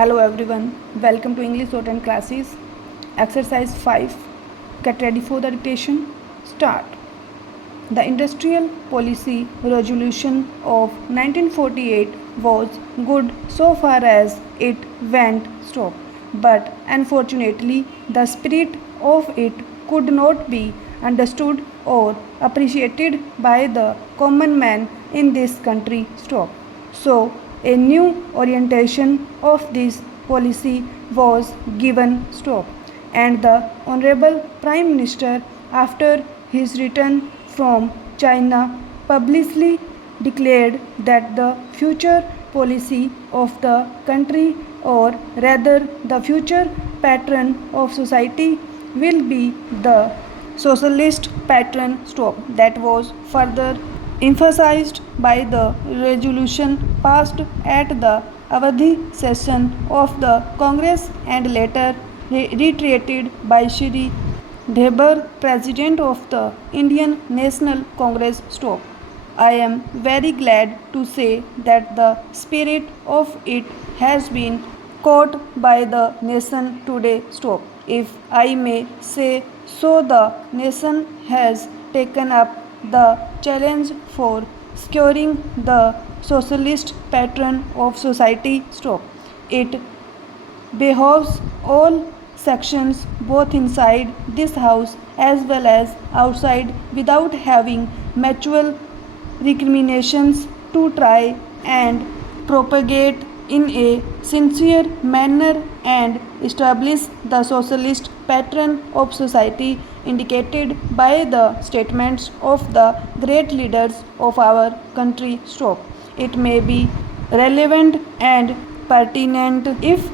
Hello everyone, welcome to English Shorthand classes. Exercise 5. Get ready for the dictation. Start. The Industrial Policy Resolution of 1948 was good so far as it went stop, but unfortunately the spirit of it could not be understood or appreciated by the common man in this country stop. So a new orientation of this policy was given stop, and the Honorable Prime Minister, after his return from China, publicly declared that the future policy of the country, or rather the future pattern of society, will be the socialist pattern stop. That was further emphasized by the resolution passed at the Awadhi session of the Congress and later reiterated by Shri Debar, President of the Indian National Congress stop. I am very glad to say that the spirit of it has been caught by the nation today stop. If I may say so, the nation has taken up the challenge for securing the socialist pattern of society stop. It behoves all sections both inside this house as well as outside, without having mutual recriminations, to try and propagate in a sincere manner and establish the socialist pattern of society indicated by the statements of the great leaders of our country stop. It may be relevant and pertinent if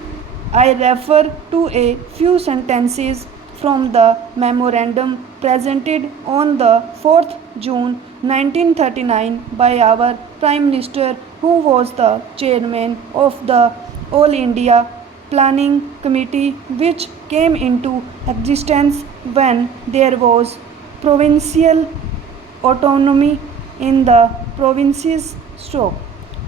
I refer to a few sentences from the memorandum presented on the 4th June 1939 by our Prime Minister, who was the chairman of the All India Planning Committee, which came into existence when there was provincial autonomy in the provinces stop.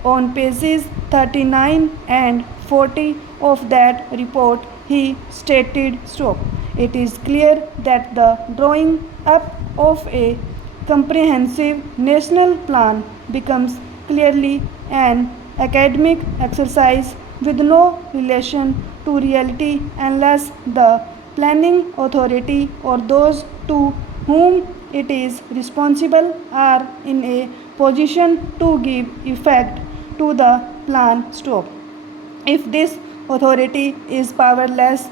On pages 39 and 40 of that report, he stated stop. It is clear that the drawing up of a comprehensive national plan becomes clearly an academic exercise with no relation to reality unless the planning authority or those to whom it is responsible are in a position to give effect to the plan stop. If this authority is powerless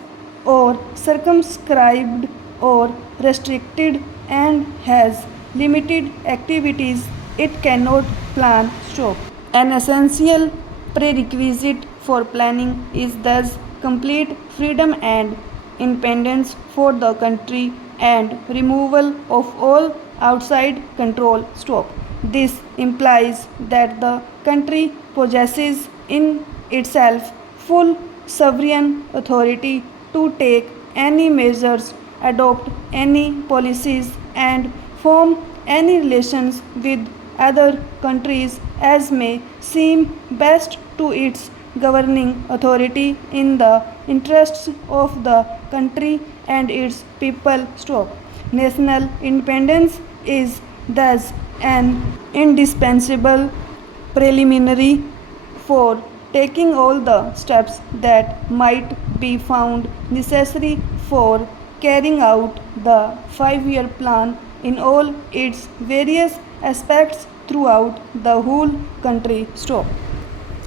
or circumscribed or restricted and has limited activities, it cannot plan stop. An essential prerequisite for planning is thus complete freedom and independence for the country and removal of all outside control stop. This implies that the country possesses in itself full sovereign authority to take any measures, adopt any policies, and form any relations with other countries as may seem best to its governing authority in the interests of the country and its people stop. National independence is thus an indispensable preliminary for taking all the steps that might be found necessary for carrying out the 5-year plan in all its various aspects throughout the whole country stop.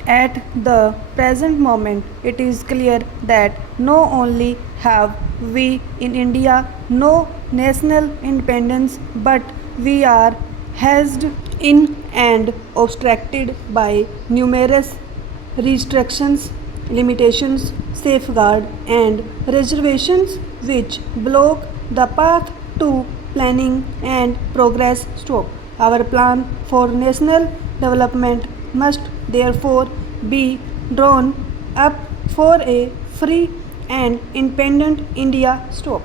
At the present moment, it is clear that not only have we in India no national independence, but we are hedged in and obstructed by numerous restrictions, limitations, safeguards, and reservations which block the path to planning and progress stop. Our plan for national development must therefore be drawn up for a free and independent India stop.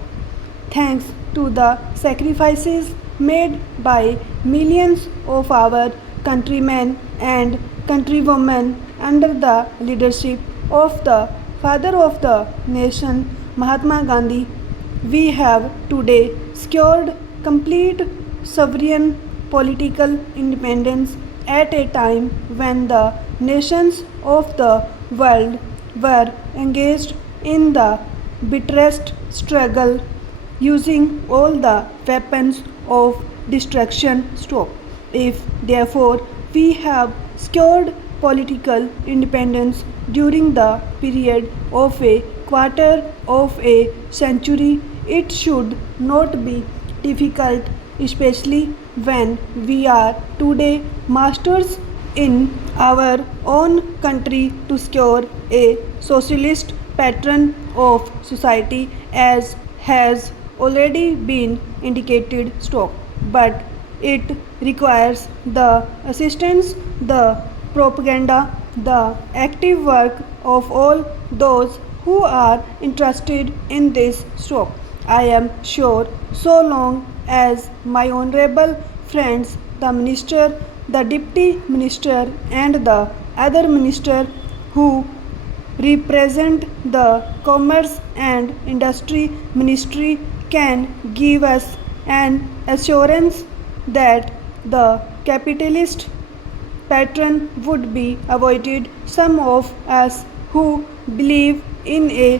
Thanks to the sacrifices made by millions of our countrymen and countrywomen under the leadership of the father of the nation, Mahatma Gandhi, we have today secured complete sovereign political independence at a time when the nations of the world were engaged in the bitterest struggle using all the weapons of destruction stop. If therefore we have secured political independence during the period of a quarter of a century, it should not be difficult, especially when we are today masters in our own country, to secure a socialist pattern of society, as has already been indicated stop. But it requires the assistance, the propaganda, the active work of all those who are interested in this stroke. I am sure so long as my honorable friends, the minister, the deputy minister, and the other minister who represent the commerce and industry ministry can give us an assurance that the capitalist pattern would be avoided. Some of us who believe in a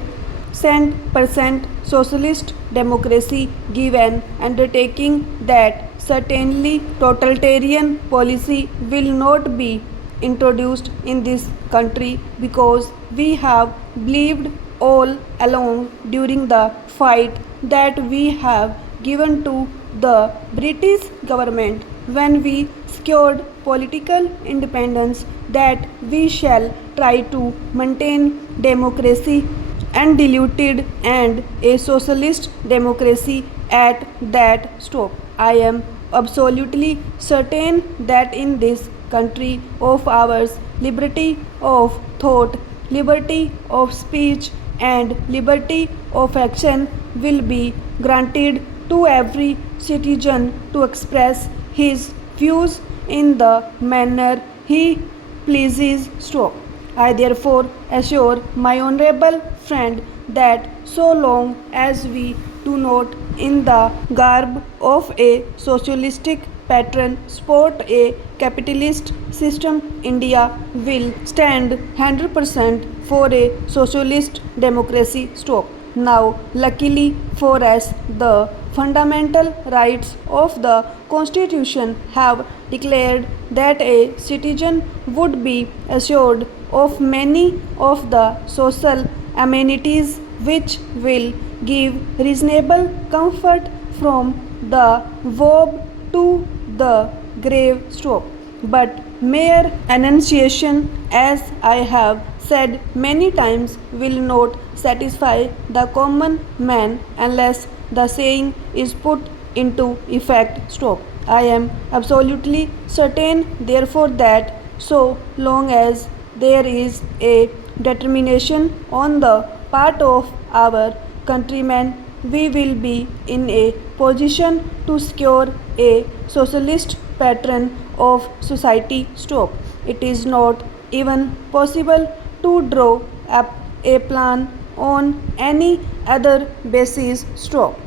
100% socialist democracy give an undertaking that certainly totalitarian policy will not be introduced in this country, because we have believed all along during the fight that we have given to the British government when we secured political independence that we shall try to maintain democracy undiluted and a socialist democracy at that stop. I am absolutely certain that in this country of ours, liberty of thought, liberty of speech, and liberty of action will be granted to every citizen to express his views in the manner he pleases. Stop. I therefore assure my honorable friend that so long as we do not, in the garb of a socialistic pattern, support a capitalist system, India will stand 100% for a socialist democracy. Stop. Now, luckily for us, the fundamental rights of the Constitution have declared that a citizen would be assured of many of the social amenities which will give reasonable comfort from the verb to the grave. Stop. But mere enunciation, as I have said many times, will not satisfy the common man unless the saying is put into effect. Stop. I am absolutely certain, therefore, that so long as there is a determination on the part of our countrymen, we will be in a position to secure a socialist pattern of society. Stop. It is not even possible to draw up a plan on any other basis. Stop.